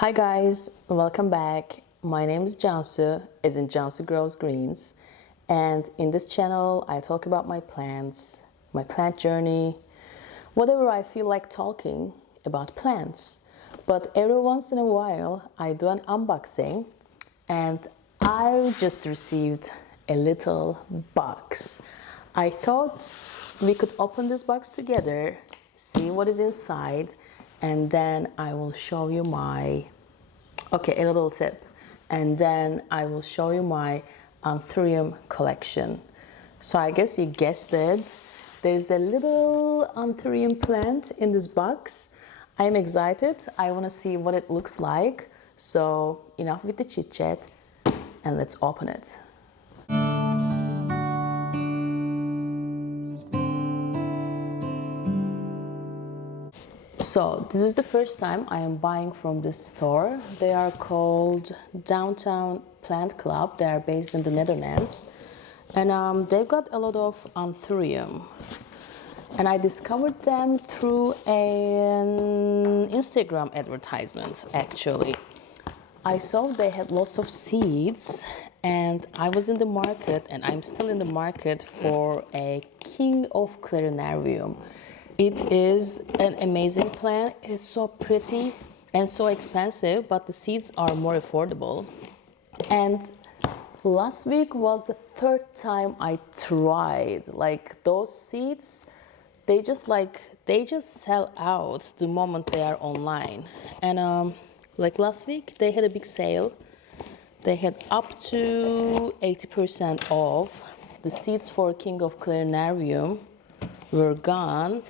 Hi guys, welcome back. My name is Cansu, as in Cansu Grows Greens, and in this channel I talk about my plants, my plant journey, whatever I feel like talking about plants. But every once in a while I do an unboxing, and I just received a little box. I thought we could open this box together, see what is inside, and then I will show you my a little tip, and then I will show you my Anthurium collection. So I guess you guessed it, there's a little Anthurium plant in this box. I'm excited. I want to see what it looks like. So enough with the chit chat, and let's open it. So this is the first time I am buying from this store. They are called Downtown Plant Club. They are based in the Netherlands, and they've got a lot of Anthurium. And I discovered them through an Instagram advertisement. Actually, I saw they had lots of seeds, and I was in the market, and I'm still in the market for a King of Clarinarium. It is an amazing plant. It is so pretty and so expensive, but the seeds are more affordable. And last week was the third time I tried. Like those seeds, they just sell out the moment they are online. And like last week, they had a big sale. They had up to 80% off. The seeds for King of Clarinarium were gone.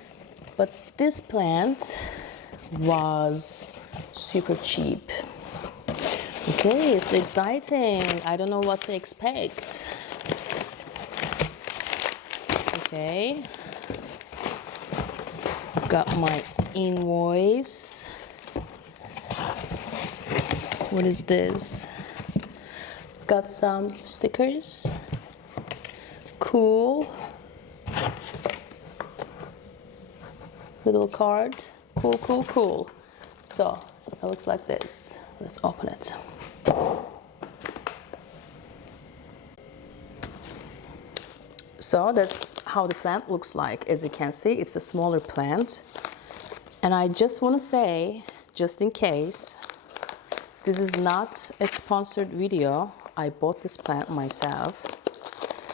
But this plant was super cheap. Okay, it's exciting. I don't know what to expect. Okay. Got my invoice. What is this? Got some stickers. Cool. Little card. Cool. So it looks like this. Let's open it. So that's how the plant looks like. As you can see, it's a smaller plant. And I just want to say, just in case, this is not a sponsored video. I bought this plant myself.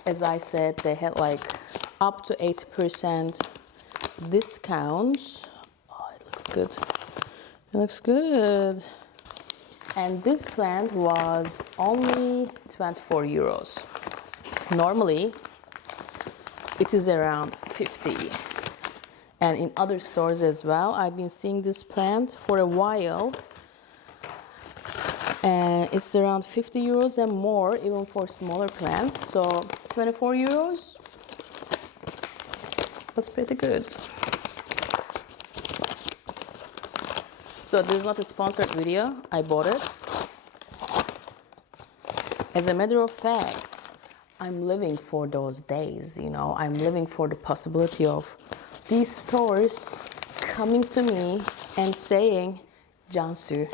As I said, they had like up to 80% discounts. Oh, it looks good. It looks good. And this plant was only 24 euros. Normally, it is around 50. And in other stores as well, I've been seeing this plant for a while. And it's around 50 euros and more, even for smaller plants. So 24 euros was pretty good. So this is not a sponsored video. I bought it. As a matter of fact, I'm living for those days, you know. I'm living for the possibility of these stores coming to me and saying, Cansu,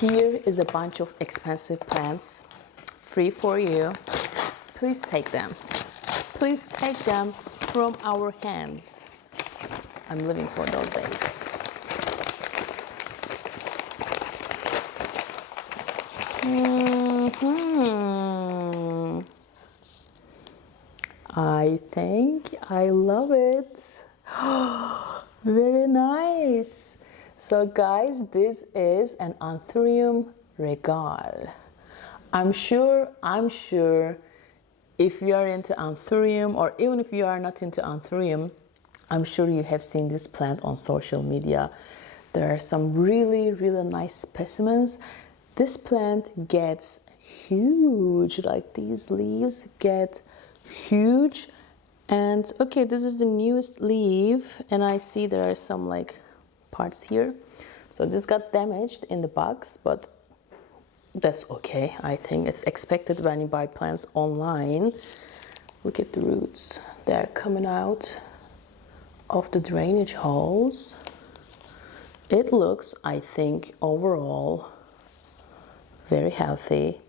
here is a bunch of expensive plants, free for you. Please take them. Please take them from our hands. I'm living for those days. I think I love it. Very nice. So guys, this is an Anthurium regal. I'm sure if you are into Anthurium, or even if you are not into Anthurium, I'm sure you have seen this plant on social media. There are some really nice specimens. This plant gets huge, like these leaves get huge. And okay, this is the newest leaf, and I see there are some like parts here. So this got damaged in the box, but that's okay. I think it's expected when you buy plants online. Look at the roots. They're coming out of the drainage holes. It looks, I think, overall very healthy,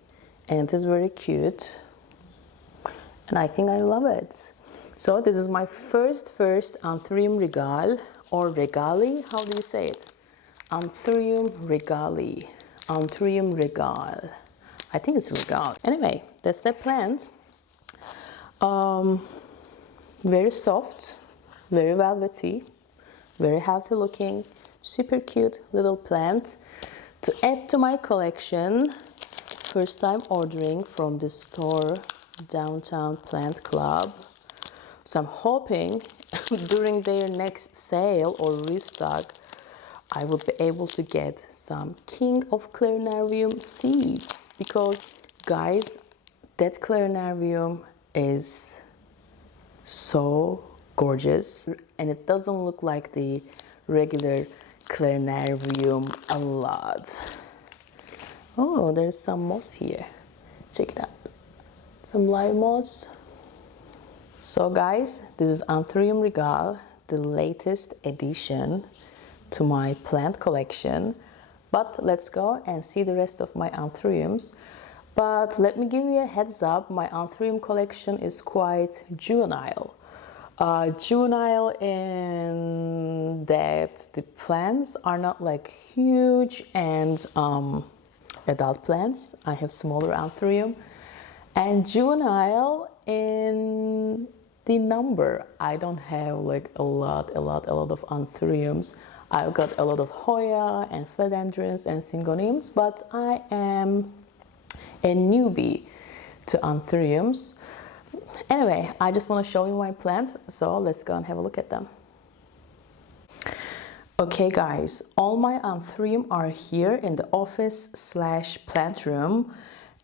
and it is very cute, and I think I love it. So this is my first Anthurium regale, or regale, how do you say it? Anthurium regale, Anthurium regale. I think it's regale. Anyway, that's the plant. Very soft, very velvety, very healthy looking, super cute little plant to add to my collection. First time ordering from this store, Downtown Plant Club. So I'm hoping during their next sale or restock, I will be able to get some King of Clarinarium seeds, because guys, that Clarinarium is so gorgeous, and it doesn't look like the regular Clarinarium a lot. Oh, there's some moss here. Check it out. Some live moss. So guys, this is Anthurium regale, the latest addition to my plant collection. But let's go and see the rest of my Anthuriums. But let me give you a heads up, my Anthurium collection is quite juvenile. Juvenile in that the plants are not like huge and adult plants. I have smaller Anthurium. And juvenile in the number. I don't have like a lot of Anthuriums. I've got a lot of Hoya and philodendrons and syngoniums, but I am a newbie to Anthuriums. Anyway, I just want to show you my plants, so let's go and have a look at them. Okay guys, all my Anthurium are here in the office / plant room,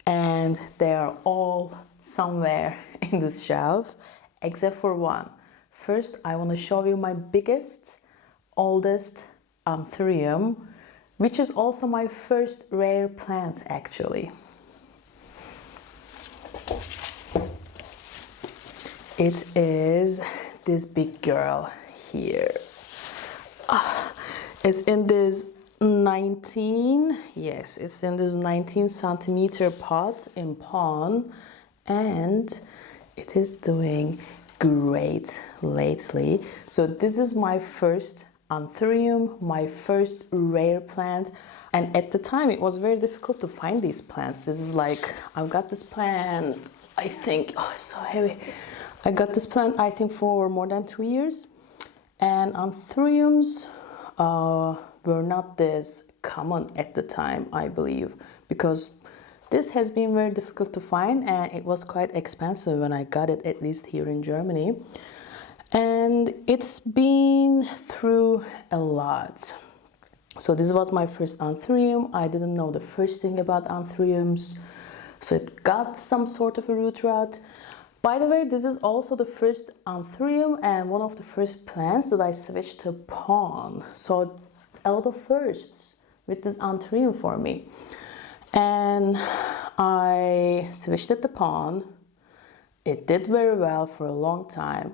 and they are all somewhere in this shelf except for one. First, I want to show you my biggest, oldest Anthurium, which is also my first rare plant actually. It is this big girl here. It's in this 19 centimeter pot in pond, and it is doing great lately. So this is my first Anthurium, my first rare plant, and at the time it was very difficult to find these plants. This is like, I've got this plant, I think, oh it's so heavy. I got this plant I think for more than 2 years, and Anthuriums were not this common at the time, I believe, because this has been very difficult to find, and it was quite expensive when I got it, at least here in Germany. And it's been through a lot. So this was my first Anthurium. I didn't know the first thing about Anthuriums, so it got some sort of a root rot. By the way, this is also the first Anthurium and one of the first plants that I switched to pond. So a lot of firsts with this Anthurium for me. And I switched it to pond. It did very well for a long time,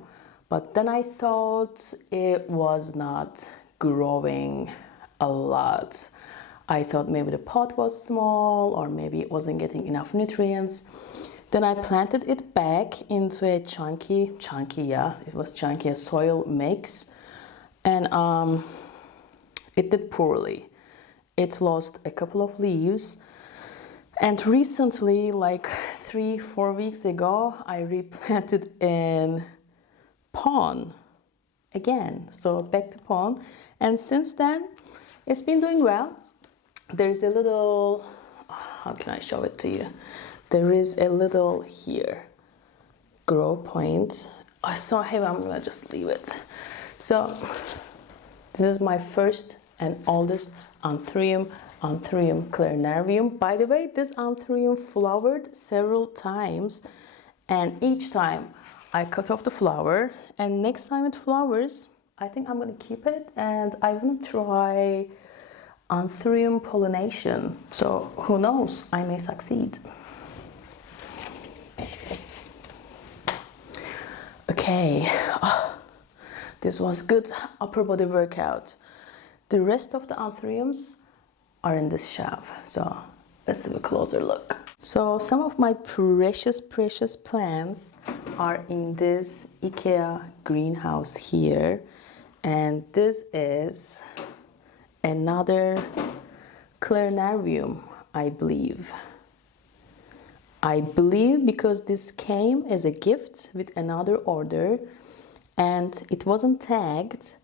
but then I thought it was not growing a lot. I thought maybe the pot was small, or maybe it wasn't getting enough nutrients. Then I planted it back into a chunky, it was chunky, a soil mix, and it did poorly. It lost a couple of leaves, and recently, like 3-4 weeks ago, I replanted in pond again, so back to pond, and since then it's been doing well. There's a little, how can I show it to you? There is a little here grow point. Oh, it's so heavy, I'm gonna just leave it. So this is my first and oldest Anthurium, Anthurium clarinarium. By the way, this Anthurium flowered several times, and each time I cut off the flower, and next time it flowers, I think I'm gonna keep it, and I wanna try Anthurium pollination. So who knows, I may succeed. Okay, this was good upper body workout. The rest of the anthuriums are in this shelf. So let's have a closer look. So some of my precious plants are in this IKEA greenhouse here. And this is another Clarnarium, I believe. Because this came as a gift with another order and it wasn't tagged.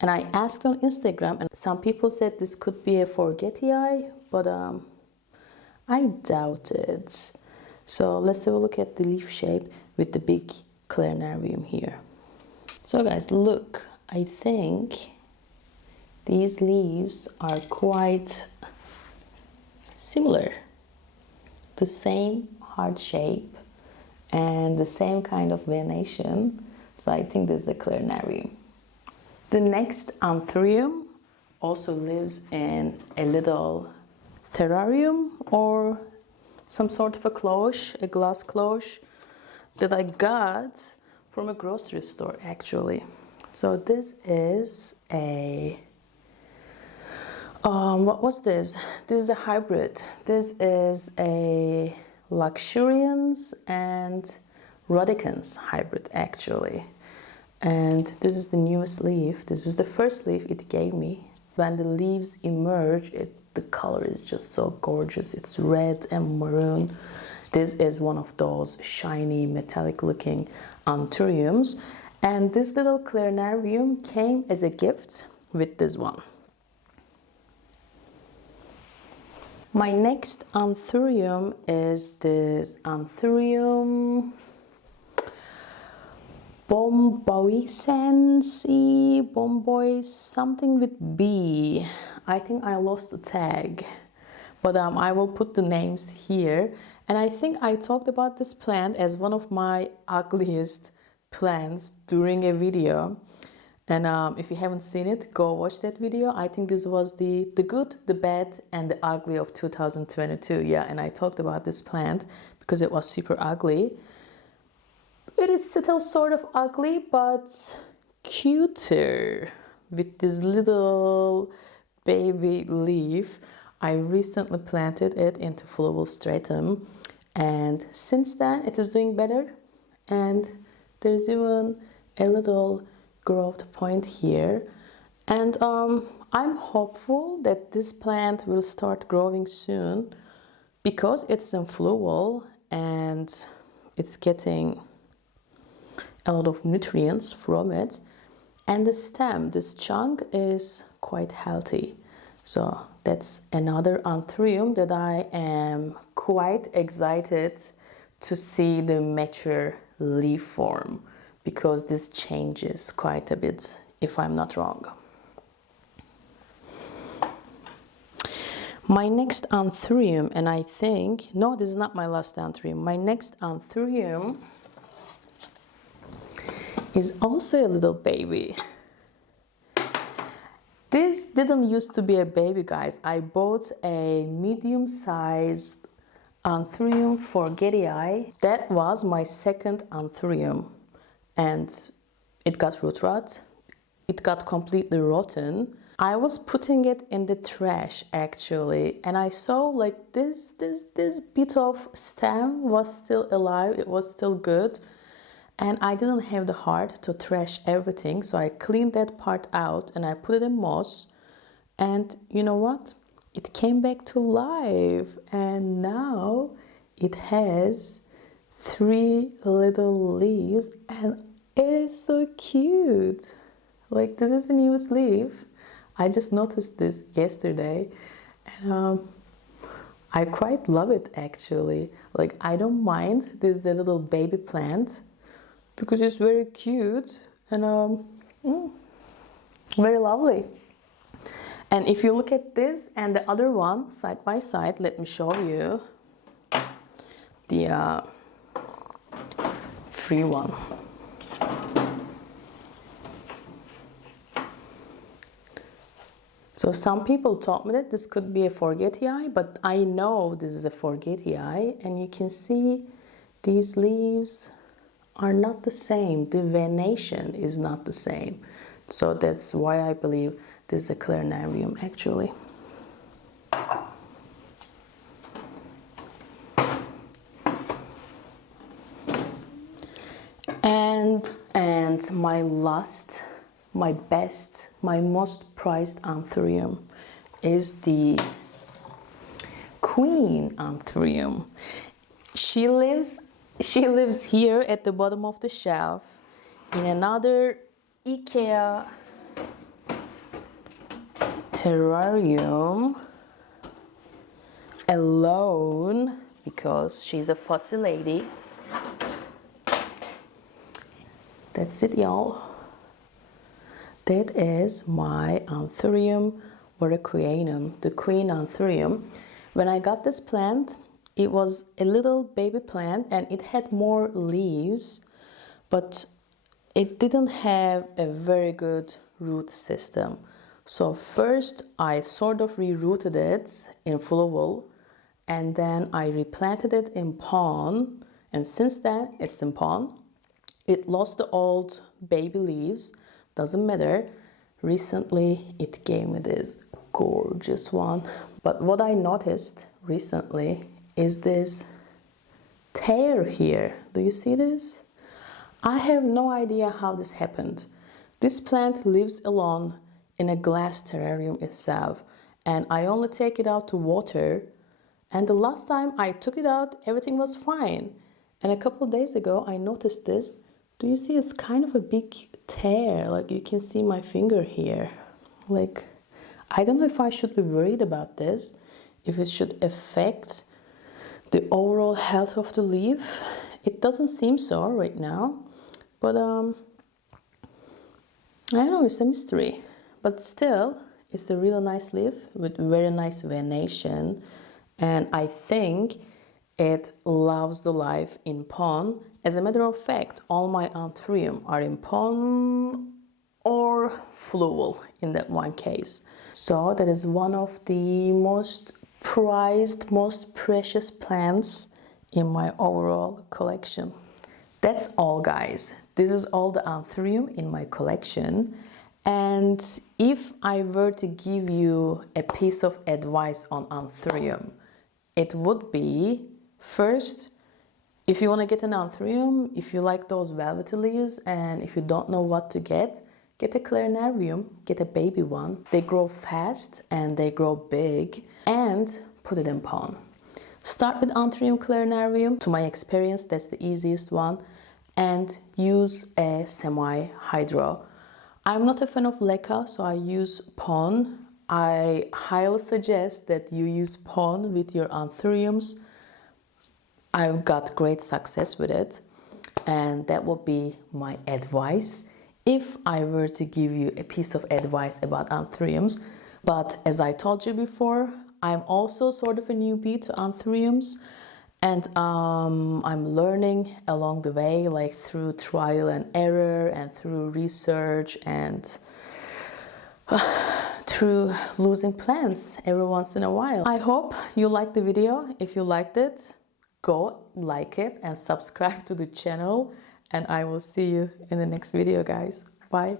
And I asked on Instagram and some people said this could be a forgetii, but I doubt it. So let's have a look at the leaf shape with the big Clarnarium here. So guys, look, I think these leaves are quite similar. The same heart shape and the same kind of venation. So I think this is the Clarnarium. The next Anthurium also lives in a little terrarium or some sort of a cloche, a glass cloche that I got from a grocery store actually. So this is a what was this? This is a hybrid. This is a luxurians and rhododendrons hybrid actually. And this is the newest leaf. This is the first leaf it gave me. When the leaves emerge, the color is just so gorgeous. It's red and maroon. This is one of those shiny metallic looking anthuriums. And this little Clarnarium came as a gift with this one. My next Anthurium is this Anthurium Bomboy, something with B. I think I lost the tag, but I will put the names here. And I think I talked about this plant as one of my ugliest plants during a video. And if you haven't seen it, go watch that video. I think this was the good, the bad, and the ugly of 2022. Yeah, and I talked about this plant because it was super ugly. It is still sort of ugly, but cuter with this little baby leaf. I recently planted it into fluval stratum, and since then it is doing better. And there's even a little growth point here, and I'm hopeful that this plant will start growing soon because it's in fluval and it's getting a lot of nutrients from it, and the stem, this chunk, is quite healthy. So that's another Anthurium that I am quite excited to see the mature leaf form, because this changes quite a bit, if I'm not wrong. My next Anthurium, and I think, no, this is not my last Anthurium. My next Anthurium is also a little baby. This didn't used to be a baby, guys. I bought a medium-sized Anthurium forgetii. That was my second Anthurium. And it got root rot. It got completely rotten. I was putting it in the trash actually, and I saw like this bit of stem was still alive. It was still good, and I didn't have the heart to trash everything, so I cleaned that part out and I put it in moss. And you know what? It came back to life, and now it has 3 little leaves, and it is so cute. Like, this is the newest leaf. I just noticed this yesterday, and I quite love it actually. Like, I don't mind this little baby plant because it's very cute and very lovely. And if you look at this and the other one side by side, let me show you the free one. So some people told me that this could be a forgetii, but I know this is a forgetii, and you can see these leaves are not the same. The venation is not the same. So that's why I believe This is a Clarinarium actually. And my last, my best, my most prized Anthurium is the Queen Anthurium. She lives here at the bottom of the shelf in another IKEA terrarium alone because she's a fussy lady. That's it, y'all. That is my Anthurium variecoeanum, the Queen Anthurium. When I got this plant, it was a little baby plant and it had more leaves, but it didn't have a very good root system. So first I sort of re-rooted it in Full and then I replanted it in pond, and since then it's in pond. It lost the old baby leaves, doesn't matter. Recently it gave me this gorgeous one. But what I noticed recently is this tear here. Do you see this? I have no idea how this happened. This plant lives alone in a glass terrarium itself, and I only take it out to water, and the last time I took it out everything was fine, and a couple of days ago I noticed this. Do you see it's kind of a big tear, like you can see my finger here. Like, I don't know if I should be worried about this, if it should affect the overall health of the leaf. It doesn't seem so right now, but I don't know, it's a mystery. But still, it's a really nice leaf with very nice venation, and I think it loves the life in pond. As a matter of fact, all my Anthurium are in pond or fluval in that one case. So that is one of the most prized, most precious plants in my overall collection. That's all, guys. This is all the Anthurium in my collection. And if I were to give you a piece of advice on Anthurium, it would be, first, if you want to get an Anthurium, if you like those velvety leaves and if you don't know what to get a Clarinarium, get a baby one. They grow fast and they grow big, and put it in pond. Start with Anthurium Clarinarium. To my experience, that's the easiest one, and use a semi-hydro. I'm not a fan of leca, so I use pond. I highly suggest that you use pond with your Anthuriums. I've got great success with it, and that would be my advice if I were to give you a piece of advice about Anthuriums. But as I told you before, I'm also sort of a newbie to Anthuriums, and I'm learning along the way, like through trial and error and through research and through losing plants every once in a while. I hope you liked the video. If you liked it, go like it and subscribe to the channel, and I will see you in the next video, guys. Bye.